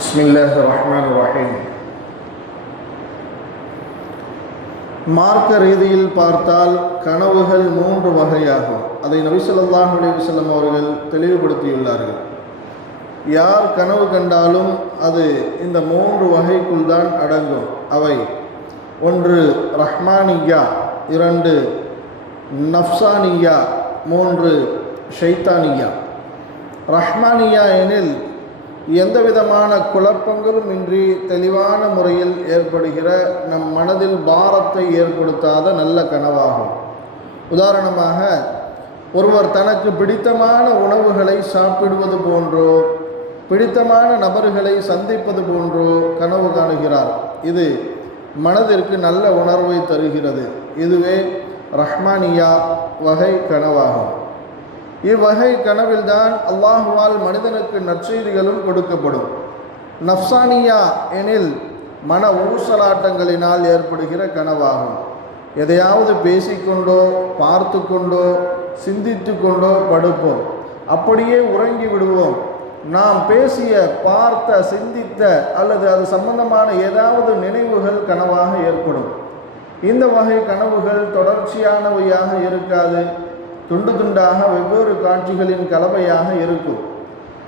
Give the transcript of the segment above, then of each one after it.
பிஸ்மில்லாஹிர்ரஹ்மானிர்ரஹீம். மார்க்க ரீதியில் பார்த்தால் கனவுகள் 3 வகையாகும். அதை நபி ஸல்லல்லாஹு அலைஹி வஸல்லம் அவர்கள் தெளிவுபடுத்தியுள்ளார்கள். யார் கனவு கண்டாலும் அது இந்த 3 வகைக்குள் தான் அடங்கும். அவை 1 ரஹ்மானியா, 2 நஃப்சானியா, 3 ஷைத்தானியா. ரஹ்மானியா எனில் எந்த விதமான குழப்பங்களும் இன்றி தெளிவான முறையில் ஏற்படுகிற நம் மனதில் பாரத்தை ஏற்படுத்தாத நல்ல கனவாகும். உதாரணமாக, ஒருவர் தனக்கு பிடித்தமான உணவுகளை சாப்பிடுவது போன்றோ பிடித்தமான நபர்களை சந்திப்பது போன்றோ கனவு காணுகிறார். இது மனதிற்கு நல்ல உணர்வை தருகிறது. இதுவே ரஹ்மானியா வகை கனவாகும். இவ்வகை கனவில்தான் அல்லாஹுவால் மனிதனுக்கு நற்செய்திகளும் கொடுக்கப்படும். நஃப்சானியா எனில் மன ஊசலாட்டங்களினால் ஏற்படுகிற கனவாகும். எதையாவது பேசிக்கொண்டோ பார்த்து கொண்டோ சிந்தித்து கொண்டோ படுப்போம், அப்படியே உறங்கி விடுவோம். நாம் பேசிய, பார்த்த, சிந்தித்த அல்லது அது சம்பந்தமான ஏதாவது நினைவுகள் கனவாக ஏற்படும். இந்த வகை கனவுகள் தொடர்ச்சியானவையாக இருக்காது. துண்டு துண்டாக வெவ்வேறு காட்சிகளின் கலவையாக இருக்கும்.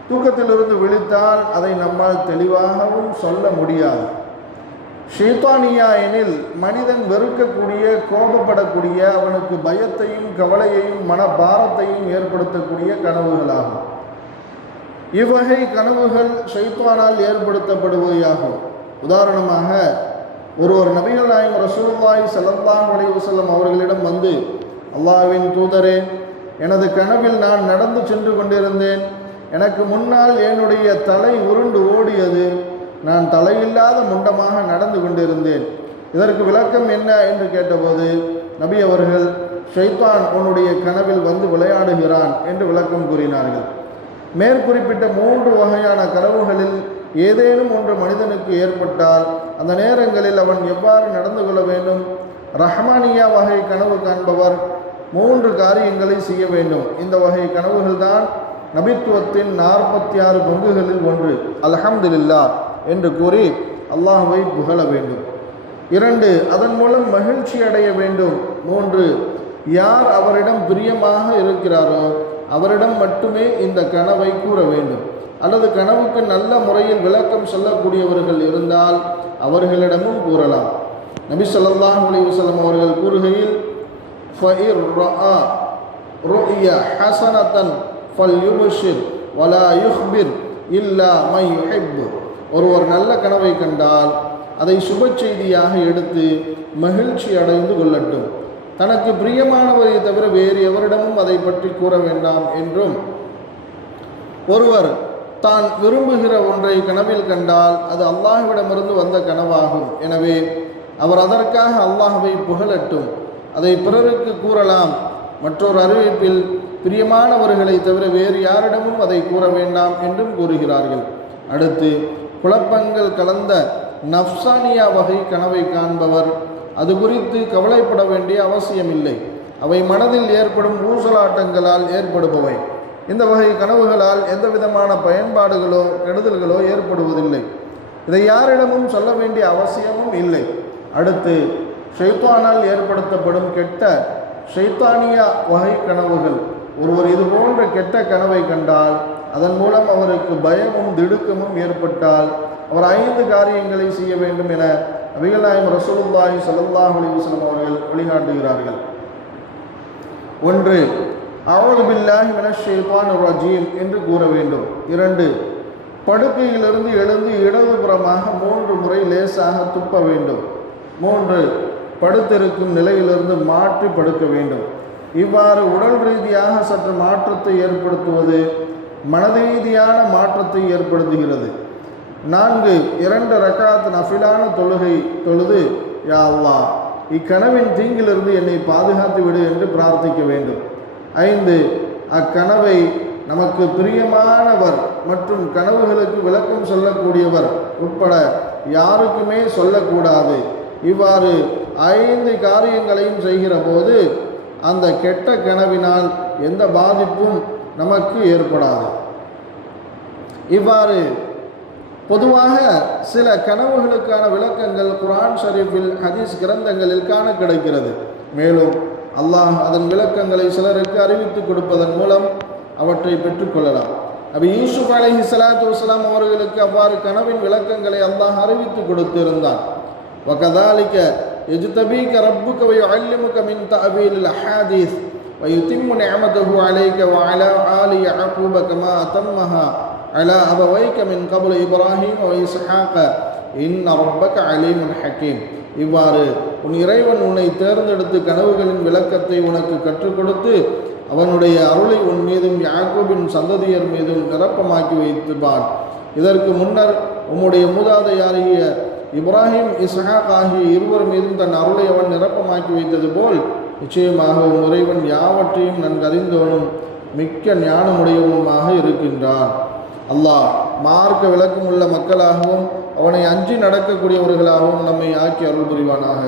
தூக்கத்திலிருந்து விழித்தால் அதை நம்மால் தெளிவாகவும் சொல்ல முடியாது. ஷைத்தானியா எனில் மனிதன் வெறுக்கக்கூடிய, கோபப்படக்கூடிய, அவனுக்கு பயத்தையும் கவலையையும் மனபாரத்தையும் ஏற்படுத்தக்கூடிய கனவுகளாகும். இவ்வகை கனவுகள் ஷைத்தானால் ஏற்படுத்தப்படுவையாகும். உதாரணமாக, ஒருவர் நபிகள் நாயகம் ரசூலுல்லாஹி ஸல்லல்லாஹு அலைஹி வஸல்லம் அவர்களிடம் வந்து, அல்லாஹ்வின் தூதரே, எனது கனவில் நான் நடந்து சென்று கொண்டிருந்தேன். எனக்கு முன்னால் என்னுடைய தலை உருண்டு ஓடியது. நான் தலையில்லாத முண்டமாக நடந்து கொண்டிருந்தேன். இதற்கு விளக்கம் என்ன என்று கேட்டபோது நபி அவர்கள், ஷைத்தான் உன்னுடைய கனவில் வந்து விளையாடுகிறான் என்று விளக்கம் கூறினார்கள். மேற்குறிப்பிட்ட 3 வகையான கனவுகளில் ஏதேனும் ஒன்று மனிதனுக்கு ஏற்பட்டால் அந்த நேரங்களில் அவன் எவ்வாறு நடந்து கொள்ள வேண்டும்? ரஹ்மானியா வகை கனவு காண்பவர் 3 காரியங்களை செய்ய வேண்டும். இந்த வகை கனவுகள்தான் நபித்துவத்தின் 46 பங்குகளில் ஒன்று. அல்ஹம்துலில்லாஹ் என்று கூறி அல்லாஹ்வை புகழ வேண்டும். 2, அதன் மூலம் மகிழ்ச்சி அடைய வேண்டும். 3, யார் அவரிடம் பிரியமாக இருக்கிறாரோ அவரிடம் மட்டுமே இந்த கனவை கூற வேண்டும். அல்லது கனவுக்கு நல்ல முறையில் விளக்கம் சொல்லக்கூடியவர்கள் இருந்தால் அவர்களிடமும் கூறலாம். நபி ஸல்லல்லாஹு அலைஹி வஸல்லம் அவர்கள் கூறுகையில், ஃபஇர் ரஆ ருயா ஹஸனத்தன் ஃபல்யுபஷிர் வலா யுஹ்பிர் இல்லா மை யுஹிப். ஒருவர் நல்ல கனவை கண்டால் அதை சுப செய்தியாக எடுத்து மகிழ்ச்சி அடைந்து கொள்ளட்டும். தனக்கு பிரியமானவரை தவிர வேறு எவரிடமும் அதை பற்றி கூற வேண்டாம் என்றும், ஒருவர் தான் விரும்புகிற ஒன்றை கனவில் கண்டால் அது அல்லாஹ்விடமிருந்து வந்த கனவாகும். எனவே அவர் அதற்காக அல்லாஹ்வை புகழட்டும். அதை பிறருக்கு கூறலாம். மற்றொரு அறிவிப்பில் பிரியமானவர்களை தவிர வேறு யாரிடமும் அதை கூற வேண்டாம் என்றும் கூறுகிறார்கள். அடுத்து, குழப்பங்கள் கலந்த நஃப்சானியா வகை கனவை காண்பவர் அது குறித்து கவலைப்பட வேண்டிய அவசியமில்லை. அவை மனதில் ஏற்படும் ஊசலாட்டங்களால் ஏற்படுபவை. இந்த வகை கனவுகளால் எந்த விதமான பயன்பாடுகளோ கெடுதல்களோ ஏற்படுவதில்லை. இதை யாரிடமும் சொல்ல வேண்டிய அவசியமும் இல்லை. அடுத்து, ஷைத்தானால் ஏற்படுத்தப்படும் கெட்ட ஷைத்தானியா வகை கனவுகள். ஒருவர் இது போன்ற கெட்ட கனவை கண்டால் அதன் மூலம் அவருக்கு பயமும் திடுக்கமும் ஏற்பட்டால் அவர் 5 காரியங்களை செய்ய வேண்டும் என நபிகள் நாயகம் ரசூலுல்லாஹி ஸல்லல்லாஹு அலைஹி வஸல்லம் அவர்கள் வழிகாட்டுகிறார்கள். 1, அஊது பில்லாஹி மினஷ் ஷைத்தானிர் ரஜீம் என்று கூற வேண்டும். 2, படுக்கையிலிருந்து எழுந்து இடதுபுறமாக 3 முறை லேசாக துப்ப வேண்டும். 3, படுத்திருக்கும் நிலையிலிருந்து மாற்றி படுக்க வேண்டும். இவ்வாறு உடல் ரீதியாக சற்று மாற்றத்தை ஏற்படுத்துவது மனரீதியான மாற்றத்தை ஏற்படுத்துகிறது. 4, 2 ரக்காத் நஃபிலான தொழுகை தொழுது, யா அல்லாஹ், இக்கனவின் தீங்கிலிருந்து என்னை பாதுகாத்து விடு என்று பிரார்த்திக்க வேண்டும். 5, அக்கனவை நமக்கு பிரியமானவர் மற்றும் கனவுகளுக்கு விளக்கம் சொல்லக்கூடியவர் உட்பட யாருக்குமே சொல்லக்கூடாது. இவ்வாறு 5 காரியங்களையும் செய்கிற போது அந்த கெட்ட கனவினால் எந்த பாதிப்பும் நமக்கு ஏற்படாது. இவ்வாறு பொதுவாக சில கனவுகளுக்கான விளக்கங்கள் குர்ஆன் ஷரீஃபில் ஹதீஸ் கிரந்தங்களில் காண கிடைக்கிறது. மேலும் அல்லாஹ் அதன் விளக்கங்களை சிலருக்கு அறிவித்து கொடுப்பதன் மூலம் அவற்றை பெற்றுக்கொள்ளலாம். நபி யூசுப் அலைஹிஸ்ஸலாத்து வஸ்ஸலாம் அவர்களுக்கு அவ்வாறு கனவின் விளக்கங்களை அல்லாஹ் அறிவித்து கொடுத்திருந்தான். வகதாலிக யஜ்தபீக ரப்புக வயுஅல்லிமுக மின் தஅவீலில் அஹாதீஸ் வயுதிம்மு நிஅமதஹு அலைக வஅலா ஆலி யஅகூப கமா அத்தம்மஹா அலா அபவைக மின் கப்ல இப்ராஹீம் வ இஸ்ஹாக இன்ன ரப்பக அலீமுன் ஹக்கீம். இவ்வாறு உன் இறைவன் உன்னை தேர்ந்தெடுத்து கனவுகளின் விளக்கத்தை உனக்கு கற்றுக் கொடுத்து அவனுடைய அருளை உன் மீதும் யாக்கூபின் சந்ததியர் மீதும் நிரப்பமாக்கி வைத்துப்பான். இதற்கு முன்னர் உம்முடைய மூதாதையாகிய இப்ராஹிம் இஸ்ஹாக் ஆகிய இருவர் மீதும் தன் அருளை அவன் நிரப்பமாக்கி வைத்தது போல் நிச்சயமாக உன் இறைவன் யாவற்றையும் நன்கறிந்தவனும் மிக்க ஞானமுடையவனுமாக இருக்கின்றான். அல்லாஹ் மார்க்க விளக்கமுள்ள மக்களாகவும் அவனை அஞ்சி நடக்கக்கூடியவர்களாகவும் நம்மை ஆக்கி அருள் புரிவானாக.